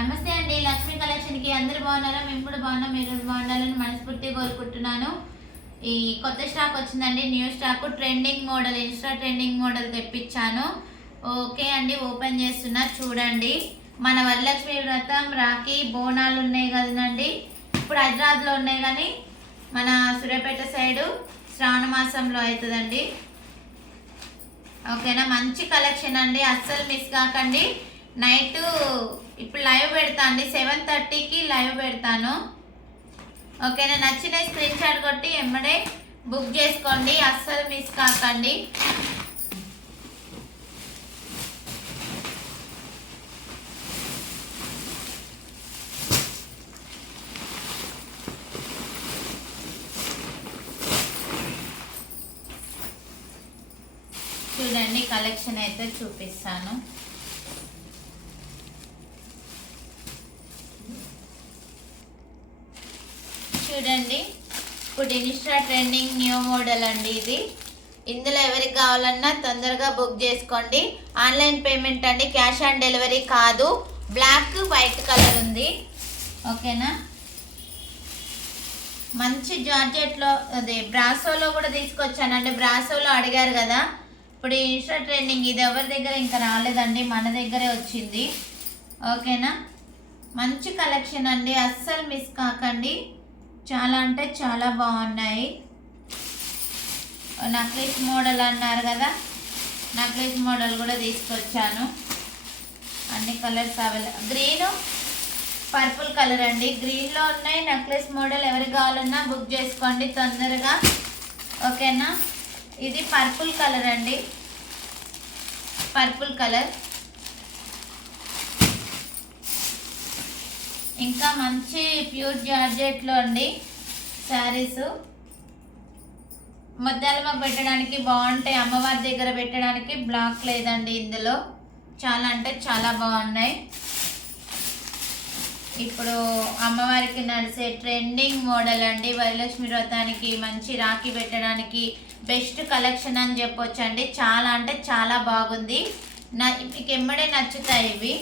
నమస్తే అండి, లక్ష్మీ కలెక్షన్కి అందరూ బాగున్నారా? మేము కూడా బాగున్నాం. మీరు బాగుండాలని మనస్ఫూర్తిగా కోరుకుంటున్నాను. ఈ కొత్త స్టాక్ వచ్చిందండి, new stock, trending model, Insta trending model తెప్పించాను. ఓకే అండి, ఓపెన్ చేస్తున్నా చూడండి. మన వరలక్ష్మి వ్రతం, రాఖీ, బోనాలు ఉన్నాయి కదండి. ఇప్పుడు హైదరాబాద్లో ఉన్నాయి, కానీ మన సూర్యాపేట సైడు శ్రావణ మాసంలో అవుతుందండి. ఓకేనా, మంచి కలెక్షన్ అండి, అస్సలు మిస్ కాకండి. నైట్ ఇప్పుడు లైవ్ పెడతా అండి, 7:30కి లైవ్ పెడతాను. ఓకేనా, నచ్చిన స్క్రీన్ షాట్ కొట్టి ఎమ్మడే బుక్ చేసుకోండి, అస్సలు మిస్ కాకండి. చూడండి, కలెక్షన్ అయితే చూపిస్తాను. చూడండి, ఇప్పుడు ఇన్స్టా ట్రెండింగ్ న్యూ మోడల్ అండి ఇది. ఇందులో ఎవరికి కావాలన్నా తొందరగా బుక్ చేసుకోండి. ఆన్లైన్ పేమెంట్ అండి, క్యాష్ ఆన్ డెలివరీ కాదు. బ్లాక్ వైట్ కలర్ ఉంది. ఓకేనా, మంచి జార్జెట్లో, అదే బ్రాసోలో కూడా తీసుకొచ్చానండి. బ్రాసోలో అడిగారు కదా, ఇప్పుడు ఇన్స్టా ట్రెండింగ్ ఇది ఎవరి దగ్గర ఇంకా రాలేదండి, మన దగ్గరే వచ్చింది. ఓకేనా, మంచి కలెక్షన్ అండి, అస్సలు మిస్ కాకండి. చాలా అంటే చాలా బాగున్నాయి. నక్లెస్ మోడల్ అన్నారు కదా, నక్లెస్ మోడల్ కూడా తీసుకొచ్చాను. అన్ని colours available. Green, purple colour అండి, గ్రీన్లో ఉన్నాయి. నక్లెస్ మోడల్ ఎవరికి కావాలన్నా బుక్ చేసుకోండి తొందరగా. ఓకేనా, ఇది పర్పుల్ కలర్ అండి, పర్పుల్ కలర్. ఇంకా మంచి ప్యూర్ జార్జెట్లో అండి శారీస్. మధ్యాహ్నం పెట్టడానికి బాగుంటాయి, అమ్మవారి దగ్గర పెట్టడానికి. బ్లాక్ లేదండి ఇందులో. చాలా అంటే చాలా బాగున్నాయి. ఇప్పుడు అమ్మవారికి నడిచే ట్రెండింగ్ మోడల్ అండి. వరలక్ష్మి వ్రతానికి మంచి రాఖీ పెట్టడానికి బెస్ట్ కలెక్షన్ అని చెప్పొచ్చు అండి. చాలా అంటే చాలా బాగుంది. మీకు ఎమ్మడే నచ్చుతాయి ఇవి.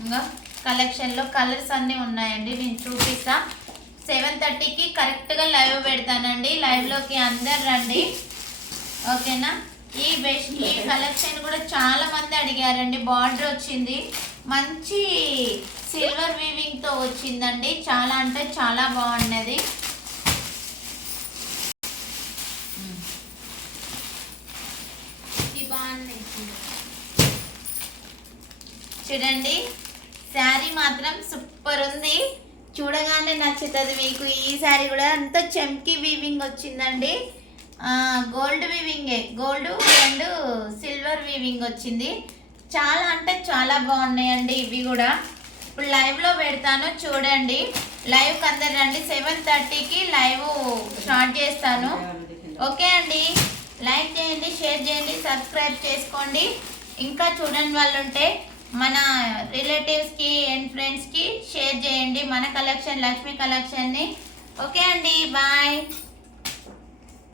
ఇంకా కలెక్షన్లో కలర్స్ అన్నీ ఉన్నాయండి, నేను చూపిస్తా. 7:30కి కరెక్ట్గా లైవ్ పెడతానండి. లైవ్లోకి అందరు రండి. ఓకేనా, ఈ కలెక్షన్ కూడా చాలా మంది అడిగారండి. బార్డర్ వచ్చింది, మంచి సిల్వర్ వీవింగ్తో వచ్చిందండి. చాలా అంటే చాలా బాగున్నది. చూడండి, శారీ మాత్రం సూపర్ ఉంది, చూడగానే నచ్చుతుంది మీకు. ఈ శారీ కూడా అంత చెంకి వీవింగ్ వచ్చిందండి. గోల్డ్ వీవింగే, గోల్డ్ అండ్ సిల్వర్ వీవింగ్ వచ్చింది. చాలా అంటే చాలా బాగున్నాయండి ఇవి కూడా. ఇప్పుడు లైవ్లో పెడతాను చూడండి. లైవ్కి అందరు రండి, 7:30కి లైవ్ స్టార్ట్ చేస్తాను. ఓకే అండి, లైక్ చేయండి, షేర్ చేయండి, సబ్స్క్రైబ్ చేసుకోండి. ఇంకా చూడని వాళ్ళు ఉంటే మన రిలేటివ్స్కి అండ్ ఫ్రెండ్స్కి షేర్ చేయండి మన కలెక్షన్, లక్ష్మీ కలెక్షన్ని. ఓకే అండి, బాయ్.